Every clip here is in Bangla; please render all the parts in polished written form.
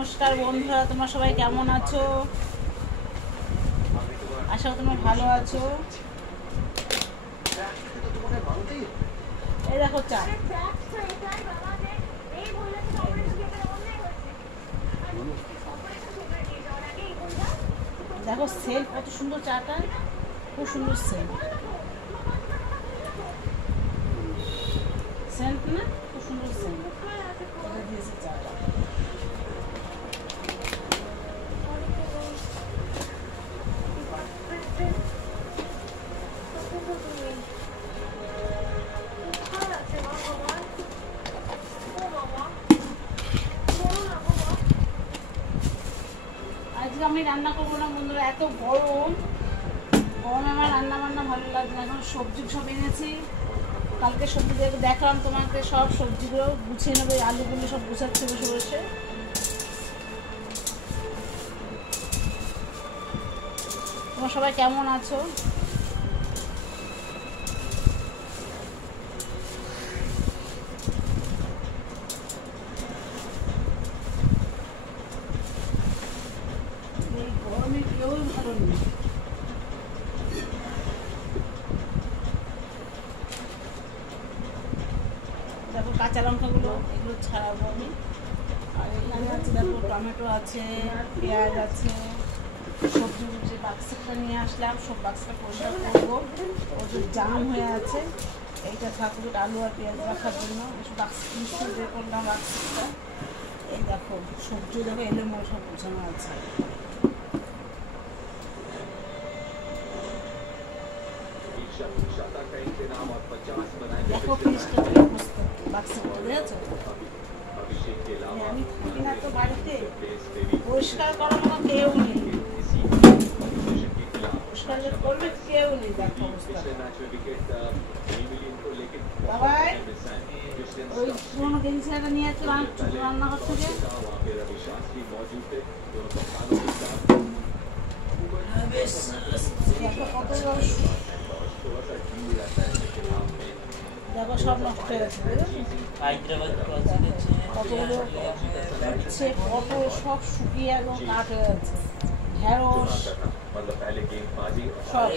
নমস্কার বন্ধুরা, তোমরা সবাই কেমন আছো? আশা করি তোমরা ভালো আছো। এই দেখো চা, দেখো সেন্ট কত সুন্দর, চাটা খুব সুন্দর সেন্ট সেন্ট না, খুব সুন্দর সেন্ট দিয়েছে চাটা। আজকে আমি রান্না করবো না বন্ধুরা, এত গরমে আমার রান্না বান্না ভালো লাগছে না। এখন সবজি সব এনেছি, কালকে সবজি দেখলাম তোমাকে, সব সবজিগুলো গুছিয়ে নেবে, আলুগুলো সব গুছাচ্ছে বসে বসে। তোমরা সবাই কেমন আছো? এই গরমে কেউ ভালো নেই। দেখো কাঁচা লঙ্কাগুলো, এগুলো ছাড়াবো আমি। আর এখানে আছে দেখো টমেটো আছে, পেঁয়াজ আছে, সবজি যে বাক্সটা নিয়ে আসলাম, সব বাক্সটা পরিষ্কার করবো। ওদের জাম হয়ে আছে, এইটা থাকবে আলু আর পেঁয়াজ রাখার জন্য। বাক্স বের করলাম বাক্সটা। এই দেখো সবজি, দেখো এলোমেলো সব গোছানো আছে। দেখো ফ্রিজটা বাক্সে করে দিয়েছো। আমি থাকি না তো বাড়িতে, পরিষ্কার করার মতো কেউ নেই, পরিষ্কার করবে কেউ নেই। দেখো অবস্থা। বাবাই ওই পুরোনো গেঞ্জিটা নিয়ে আসছে রান্নাঘর থেকে। দেখো সব নষ্ট হয়ে গেছে, কতগুলো উঠছে, কত সব শুকিয়ে একদম কাঠ হয়ে যাচ্ছে। ঢেঁড়স সব।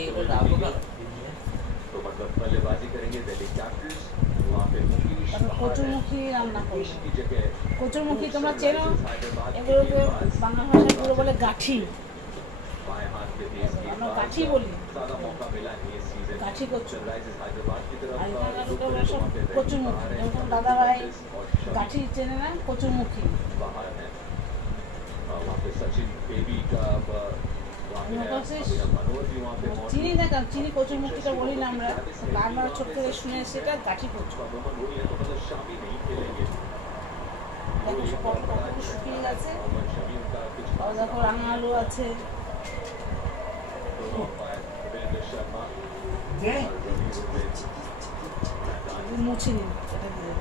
কচুরমুখী রান্না করবো। কচুরমুখী তোমরা চেনো, এগুলোকে বাংলা ভাষায় পুরো বলে গাঠি, আমরা গাঠি বলি, গাঠি কচু। আর এখানে সব কচুরমুখী, যেমন দাদা ভাই গাঠি চেনে না, কচুরমুখী। চিনি না, কারণ চিনি কচুরমুখীটা বলি না আমরা, আমরা ছোট থেকে শুনে সেটা গাঠি কচু। দেখো কতটুকু শুকিয়ে গেছে। দেখো রাঙা আলু আছে, মুছে নিন এটা দিয়ে।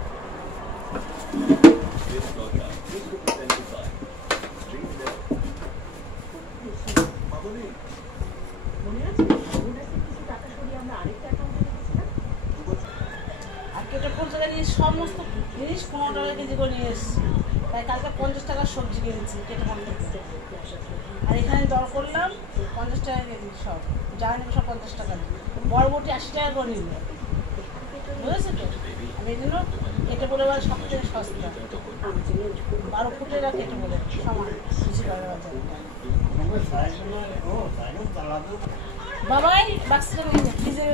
আর কেটে 50 টাকা নিয়ে সমস্ত জিনিস 15 টাকা কেজি করে নিয়ে এসেছি। তাই কালকে 50 টাকার সবজি কিনেছি কেটে 50 টাকা। আর এখানে দর করলাম 50 টাকা কেজি, সব যা নেবে সব 50 টাকা। বরবটি 80 টাকা করে নিল, বুঝেছো তো? আমি এই জন্য কেটে বলে সব থেকে সস্তা, 12 ফুটেরা কেটে বলে সমান বেশি করে বাবাই বাক্সটা নিয়ে ফ্রিজে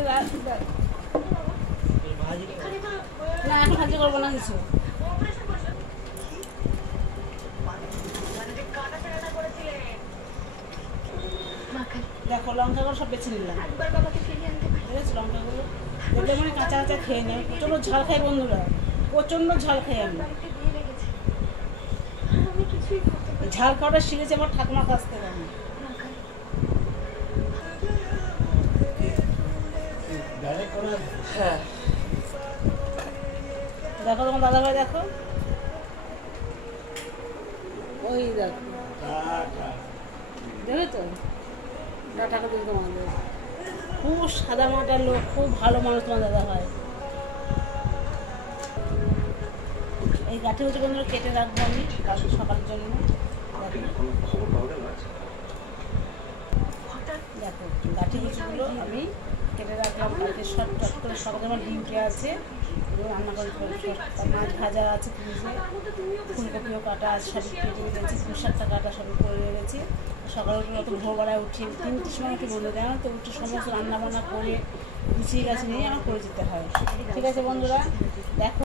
না, এখন ভাজি করবো না কিছু। দেখো লঙ্কাগুলো সব বেছে নিলাম, বুঝেছো? লঙ্কাগুলো দেখলে মানে কাঁচা কাঁচা খেয়ে নেই, প্রচণ্ড ঝাল খাই বন্ধুরা, প্রচণ্ড ঝাল খাই আমি। ঝাল খাওয়াটা শিখেছি আমার ঠাকুমার কাছ থেকে আমি। হ্যাঁ দেখো তোমার দাদা ভাই, দেখো ওই দেখো, দেখেছো টাকা দিল তোমাদের। খুব সাদা মাটার লোক, খুব ভালো মানুষ তোমার দাদা ভাই। এই গাঠি হচ্ছে বন্ধুরা কেটে রাখবো আমি কাল সকালের জন্য। দেখো গাঠি কুচিগুলো আমি কেটে রাখলাম, কালকে শর্ট করে সকালে আমার ডিমকে আছে, রান্না করে মাছ ভাজা আছে ফ্রিজে, ফুলকপিও কাটা আছে, সবই কেটে রেখেছি, পুঁই শাকটা কাটা সবই করে রেখেছি। সকালে অত ভোরবেলায় উঠি 3টের সময় উঠি বন্ধু, জানো তো, উঠে সমস্ত রান্নাবান্না করে গুছিয়ে গাছে নিয়ে আমার করে যেতে হয়। ঠিক আছে বন্ধুরা, দেখো।